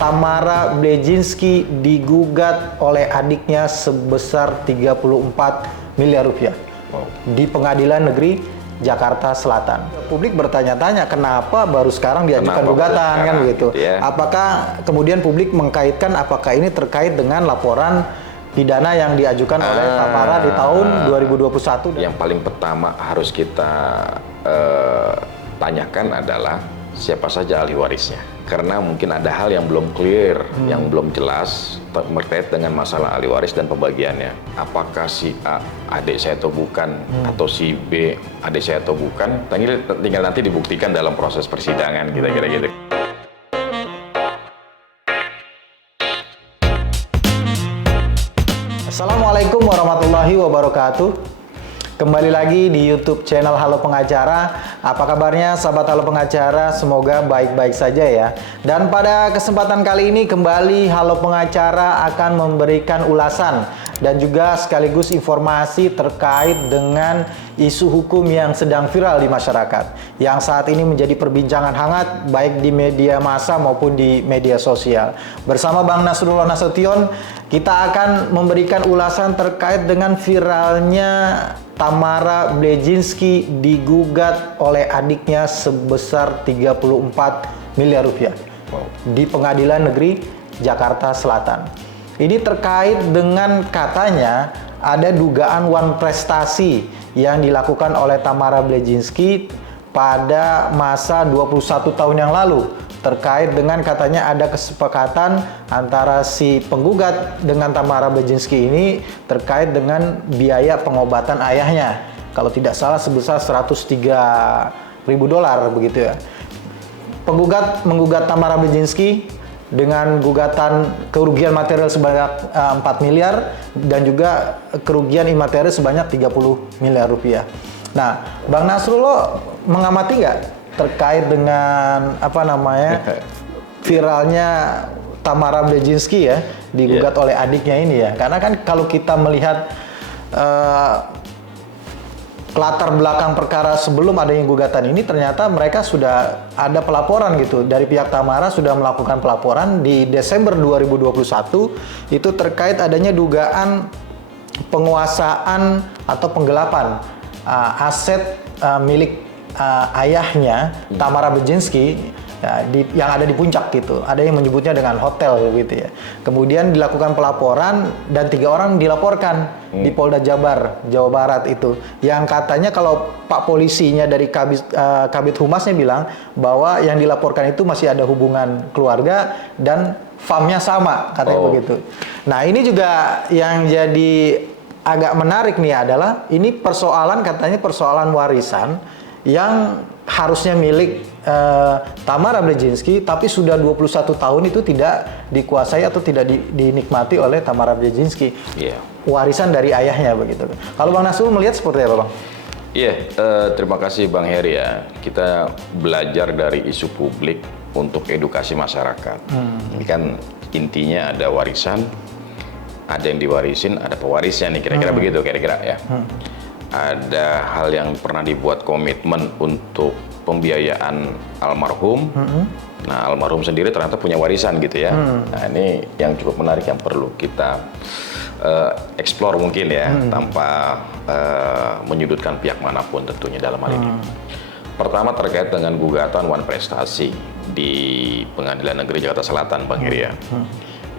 Tamara Blezinski digugat oleh adiknya sebesar 34 miliar rupiah di Pengadilan Negeri Jakarta Selatan. Publik bertanya-tanya kenapa baru sekarang diajukan gugatan kan begitu. Apakah kemudian publik mengkaitkan apakah ini terkait dengan laporan pidana yang diajukan oleh Tamara di tahun 2021? Yang paling pertama harus kita tanyakan adalah siapa saja ahli warisnya. Karena mungkin ada hal yang belum clear, yang belum jelas terkait dengan masalah ahli waris dan pembagiannya. Apakah si A adik saya atau bukan, atau si B adik saya atau bukan, tinggal nanti dibuktikan dalam proses persidangan, kira-kira gitu. Assalamualaikum warahmatullahi wabarakatuh. Kembali lagi di YouTube channel Halo Pengacara. Apa kabarnya sahabat Halo Pengacara? Semoga baik-baik saja ya. Dan pada kesempatan kali ini kembali Halo Pengacara akan memberikan ulasan dan juga sekaligus informasi terkait dengan isu hukum yang sedang viral di masyarakat, yang saat ini menjadi perbincangan hangat baik di media massa maupun di media sosial. Bersama Bang Nasrullah Nasution, kita akan memberikan ulasan terkait dengan viralnya Tamara Blezinski digugat oleh adiknya sebesar 34 miliar rupiah di Pengadilan Negeri Jakarta Selatan. Ini terkait dengan katanya ada dugaan wan prestasi yang dilakukan oleh Tamara Blezinski pada masa 21 tahun yang lalu. Terkait dengan katanya ada kesepakatan antara si penggugat dengan Tamara Blezinski ini terkait dengan biaya pengobatan ayahnya. Kalau tidak salah sebesar $103.000 begitu ya. Penggugat menggugat Tamara Blezinski dengan gugatan kerugian material sebanyak 4 miliar dan juga kerugian imaterial sebanyak 30 miliar rupiah. Nah, Bang Nasrullah mengamati nggak terkait dengan viralnya Tamara Blezinski ya digugat oleh adiknya ini ya? Karena kan kalau kita melihat latar belakang perkara sebelum adanya gugatan ini, ternyata mereka sudah ada pelaporan gitu dari pihak Tamara, sudah melakukan pelaporan di Desember 2021 itu terkait adanya dugaan penguasaan atau penggelapan aset milik ayahnya Tamara Blezinski ya, yang ada di puncak gitu. Ada yang menyebutnya dengan hotel gitu ya. Kemudian dilakukan pelaporan dan 3 orang dilaporkan di Polda Jabar, Jawa Barat itu. Yang katanya kalau Pak polisinya dari Kabid Humasnya bilang bahwa yang dilaporkan itu masih ada hubungan keluarga dan FAM-nya sama, katanya begitu. Nah, ini juga yang jadi agak menarik nih adalah ini persoalan katanya persoalan warisan yang harusnya milik Tamara Blezinski, tapi sudah 21 tahun itu tidak dikuasai atau tidak dinikmati oleh Tamara Blezinski. Warisan dari ayahnya begitu. Kalau Bang Nasrul melihat seperti apa, Bang? Terima kasih Bang Heri ya. Kita belajar dari isu publik untuk edukasi masyarakat. Ini kan intinya ada warisan, ada yang diwarisin, ada pewarisnya nih, kira-kira begitu, kira-kira ya. Ada hal yang pernah dibuat komitmen untuk pembiayaan almarhum. Nah, almarhum sendiri ternyata punya warisan gitu ya. Nah, ini yang cukup menarik yang perlu kita explore mungkin ya, tanpa menyudutkan pihak manapun tentunya dalam hal ini. Pertama terkait dengan gugatan wan prestasi di Pengadilan Negeri Jakarta Selatan, Bang Heri ya.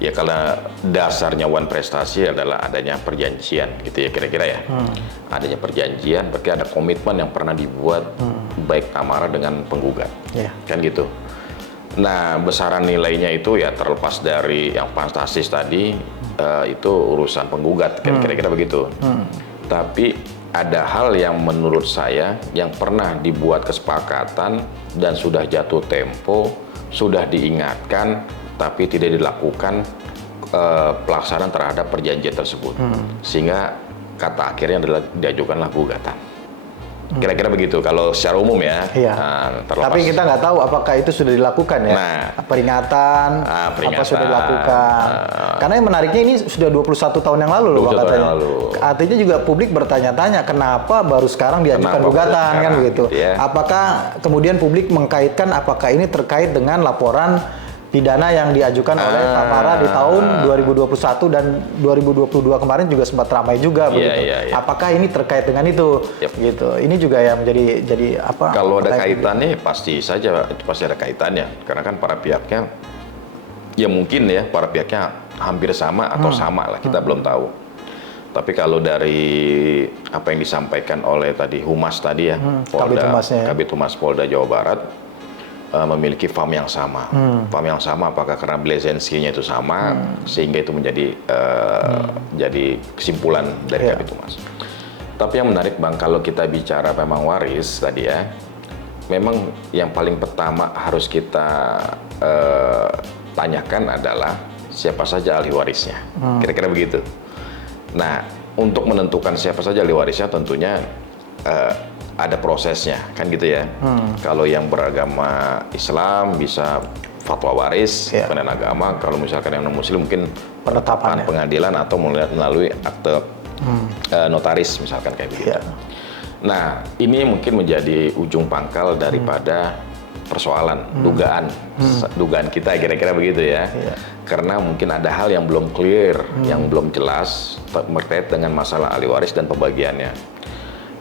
Ya, karena dasarnya wan prestasi adalah adanya perjanjian gitu ya, kira-kira ya. Adanya perjanjian berarti ada komitmen yang pernah dibuat baik Tamara dengan penggugat. Kan gitu. Nah, besaran nilainya itu ya terlepas dari yang fantastis tadi, itu urusan penggugat kan, kira-kira begitu. Tapi ada hal yang menurut saya yang pernah dibuat kesepakatan dan sudah jatuh tempo, sudah diingatkan tapi tidak dilakukan pelaksanaan terhadap perjanjian tersebut, sehingga kata akhirnya adalah diajukanlah gugatan. Kira-kira begitu kalau secara umum ya. Tapi kita nggak tahu apakah itu sudah dilakukan ya. Peringatan apa sudah dilakukan. Karena yang menariknya ini sudah 21 tahun yang lalu loh katanya. Artinya juga publik bertanya-tanya kenapa baru sekarang diajukan gugatan kan begitu. Apakah kemudian publik mengkaitkan apakah ini terkait dengan laporan pidana yang diajukan oleh Tamara di tahun 2021 dan 2022 kemarin juga sempat ramai juga begitu. Apakah ini terkait dengan itu? Gitu. Ini juga yang jadi apa? Kalau ada kaitannya pasti saja, itu pasti ada kaitannya. Karena kan para pihaknya, ya mungkin ya para pihaknya hampir sama atau sama lah, kita belum tahu. Tapi kalau dari apa yang disampaikan oleh tadi Humas tadi ya, Kabid Humas Polda Jawa Barat, memiliki paham yang sama. Paham yang sama apakah karena Blazinski-nya itu sama, sehingga itu menjadi jadi kesimpulan dari Kabid Humas. Tapi yang menarik Bang, kalau kita bicara memang waris tadi ya, memang yang paling pertama harus kita tanyakan adalah siapa saja ahli warisnya. Kira-kira begitu. Nah, untuk menentukan siapa saja ahli warisnya tentunya ada prosesnya, kan gitu ya. Kalau yang beragama Islam bisa fatwa waris, pengadilan agama. Kalau misalkan yang non-muslim mungkin penetapan pengadilan atau melalui akte notaris misalkan kayak begitu. Nah, ini mungkin menjadi ujung pangkal daripada persoalan, dugaan kita kira-kira begitu ya. Karena mungkin ada hal yang belum clear, yang belum jelas terkait dengan masalah ahli waris dan pembagiannya.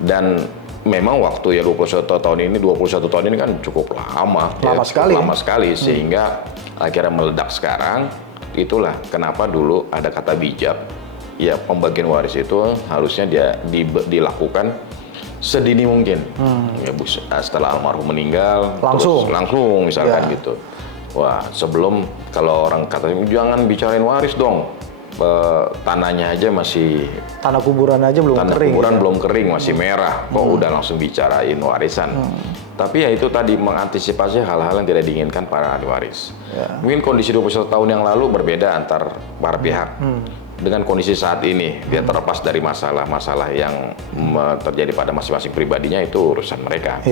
Dan memang waktu ya 21 tahun ini kan cukup lama sekali sehingga akhirnya meledak sekarang. Itulah kenapa dulu ada kata bijak ya, pembagian waris itu harusnya dilakukan sedini mungkin. Ya, setelah almarhum meninggal langsung misalkan gitu. Wah, sebelum, kalau orang katanya jangan bicarain waris dong, tanahnya aja masih, tanah kuburan aja belum kering, belum kering, masih merah, kok udah langsung bicarain warisan. Tapi ya itu tadi, mengantisipasi hal-hal yang tidak diinginkan para ahli waris. Mungkin kondisi 21 tahun yang lalu berbeda antar para pihak. Dengan kondisi saat ini, dia terlepas dari masalah-masalah yang terjadi pada masing-masing pribadinya, itu urusan mereka.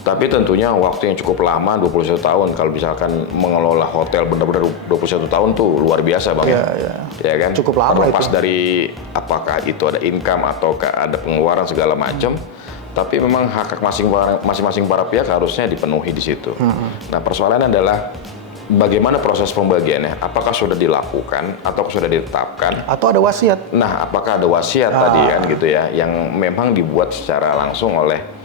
Tapi tentunya waktu yang cukup lama, 21 tahun, kalau misalkan mengelola hotel benar-benar 21 tahun tuh luar biasa Bang. Ya kan? Cukup lama. Terlepas dari apakah itu ada income atau ada pengeluaran segala macam, tapi memang hak masing-masing para pihak harusnya dipenuhi di situ. Nah, persoalannya adalah bagaimana proses pembagiannya? Apakah sudah dilakukan atau sudah ditetapkan? Atau ada wasiat? Nah, apakah ada wasiat tadi kan gitu ya, yang memang dibuat secara langsung oleh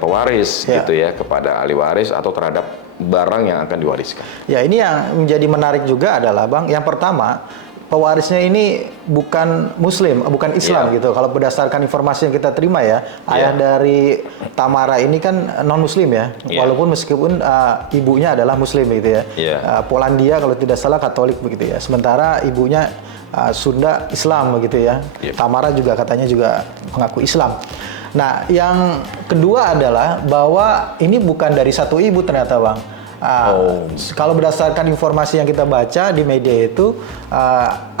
pewaris gitu ya kepada ahli waris atau terhadap barang yang akan diwariskan. Ya, ini yang menjadi menarik juga adalah Bang, yang pertama, pewarisnya ini bukan Muslim, bukan Islam gitu. Kalau berdasarkan informasi yang kita terima ya, ayah dari Tamara ini kan non Muslim ya, walaupun meskipun ibunya adalah Muslim gitu ya. Polandia kalau tidak salah Katolik begitu ya. Sementara ibunya Sunda Islam begitu ya. Tamara juga katanya juga mengaku Islam. Nah, yang kedua adalah bahwa ini bukan dari satu ibu ternyata Bang. Kalau berdasarkan informasi yang kita baca di media itu,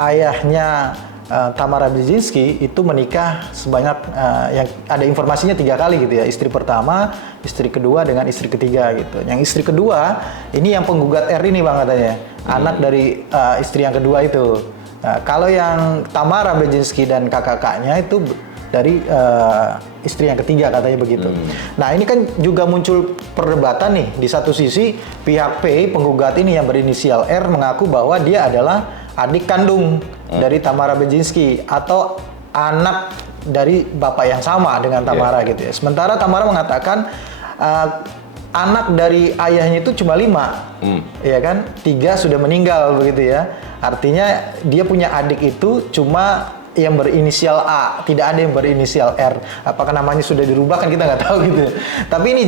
ayahnya Tamara Blazinski itu menikah sebanyak, yang ada informasinya 3 kali gitu ya. Istri pertama, istri kedua, dengan istri ketiga gitu. Yang istri kedua, ini yang penggugat R ini Bang katanya. Anak dari istri yang kedua itu. Nah, kalau yang Tamara Blazinski dan kakak-kakaknya itu dari istri yang ketiga katanya begitu. Nah, ini kan juga muncul perdebatan nih. Di satu sisi pihak P, penggugat ini yang berinisial R, mengaku bahwa dia adalah adik kandung dari Tamara Blazinski atau anak dari bapak yang sama dengan Tamara gitu ya. Sementara Tamara mengatakan anak dari ayahnya itu cuma 5, ya kan? 3 sudah meninggal begitu ya. Artinya dia punya adik itu cuma yang berinisial A, tidak ada yang berinisial R. Apakah namanya sudah dirubah kan kita nggak tahu gitu. Tapi ini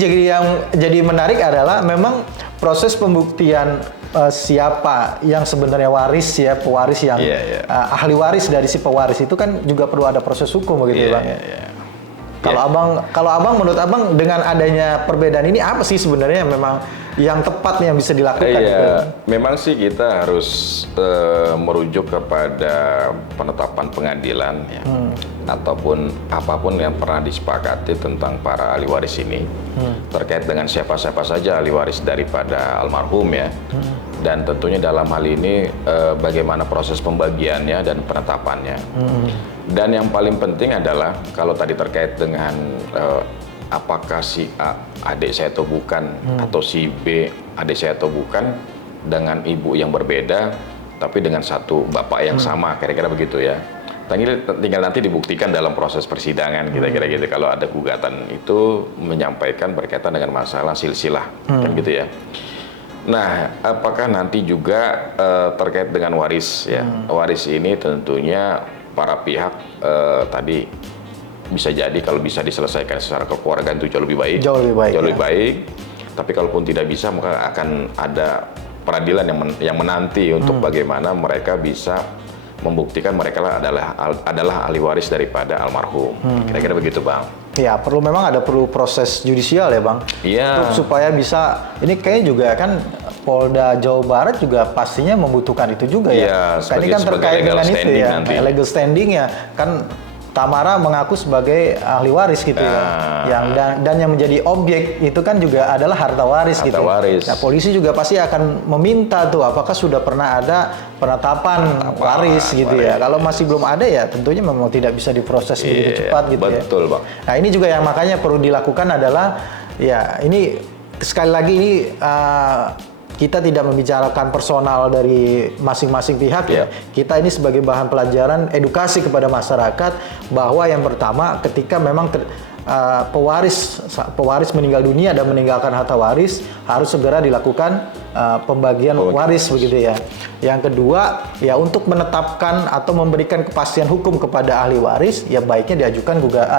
jadi menarik adalah memang proses pembuktian siapa yang sebenarnya waris ya, pewaris yang ahli waris dari si pewaris itu kan juga perlu ada proses hukum begitu Bang. Kalau abang menurut abang dengan adanya perbedaan ini apa sih sebenarnya memang yang tepat yang bisa dilakukan? Memang sih kita harus merujuk kepada penetapan pengadilan ya, ataupun apapun yang pernah disepakati tentang para ahli waris ini terkait dengan siapa-siapa saja ahli waris daripada almarhum ya. Dan tentunya dalam hal ini bagaimana proses pembagiannya dan penetapannya. Dan yang paling penting adalah kalau tadi terkait dengan apakah si A adik saya atau bukan, atau si B adik saya atau bukan, dengan ibu yang berbeda, tapi dengan satu bapak yang sama, kira-kira begitu ya. Tinggal nanti dibuktikan dalam proses persidangan, kira-kira gitu. Kalau ada gugatan itu menyampaikan berkaitan dengan masalah silsilah, kan gitu ya. Nah, apakah nanti juga terkait dengan waris ya? Waris ini tentunya para pihak tadi bisa jadi kalau bisa diselesaikan secara kekeluargaan itu jauh lebih baik. Jauh lebih baik. Jauh lebih baik. Tapi kalaupun tidak bisa, maka akan ada peradilan yang menanti untuk bagaimana mereka bisa membuktikan mereka adalah ahli waris daripada almarhum. Kira-kira begitu, Bang. Ya, perlu proses judisial ya, Bang. Iya. Supaya bisa, ini kayaknya juga kan Polda Jawa Barat juga pastinya membutuhkan itu juga ya. Iya, Ini kan terkait dengan itu ya, nanti. legal standing ya. Kan Tamara mengaku sebagai ahli waris gitu ya. Dan yang menjadi objek itu kan juga adalah harta waris gitu. Waris. Nah, polisi juga pasti akan meminta tuh apakah sudah pernah ada penetapan waris gitu ya. Kalau masih belum ada ya tentunya memang tidak bisa diproses begitu cepat gitu ya. Betul, Bang. Nah, ini juga yang makanya perlu dilakukan adalah ya ini sekali lagi ini kita tidak membicarakan personal dari masing-masing pihak ya. Kita ini sebagai bahan pelajaran edukasi kepada masyarakat bahwa yang pertama ketika memang pewaris meninggal dunia dan meninggalkan harta waris harus segera dilakukan pembagian waris begitu ya. Yang kedua ya untuk menetapkan atau memberikan kepastian hukum kepada ahli waris ya baiknya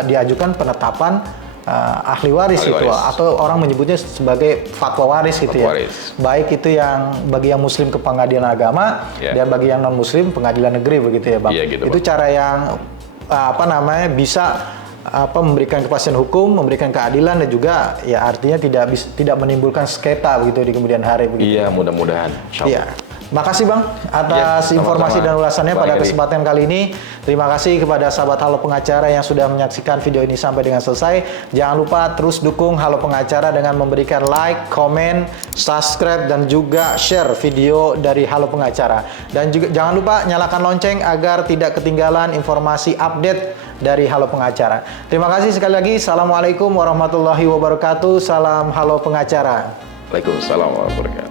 diajukan penetapan ahli waris atau orang menyebutnya sebagai fatwa waris gitu ya. Baik itu yang bagi yang muslim ke pengadilan agama dan bagi yang non muslim pengadilan negeri begitu ya, Bang. Gitu, itu Bang. cara yang bisa memberikan kepastian hukum, memberikan keadilan dan juga ya artinya tidak menimbulkan sengketa begitu di kemudian hari begitu. Iya, mudah-mudahan. Iya. Makasih Bang atas informasi dan ulasannya pada kesempatan kali ini. Terima kasih kepada sahabat Halo Pengacara yang sudah menyaksikan video ini sampai dengan selesai. Jangan lupa terus dukung Halo Pengacara dengan memberikan like, komen, subscribe dan juga share video dari Halo Pengacara. Dan juga jangan lupa nyalakan lonceng agar tidak ketinggalan informasi update dari Halo Pengacara. Terima kasih sekali lagi. Assalamualaikum warahmatullahi wabarakatuh. Salam Halo Pengacara. Waalaikumsalam warahmatullahi wabarakatuh.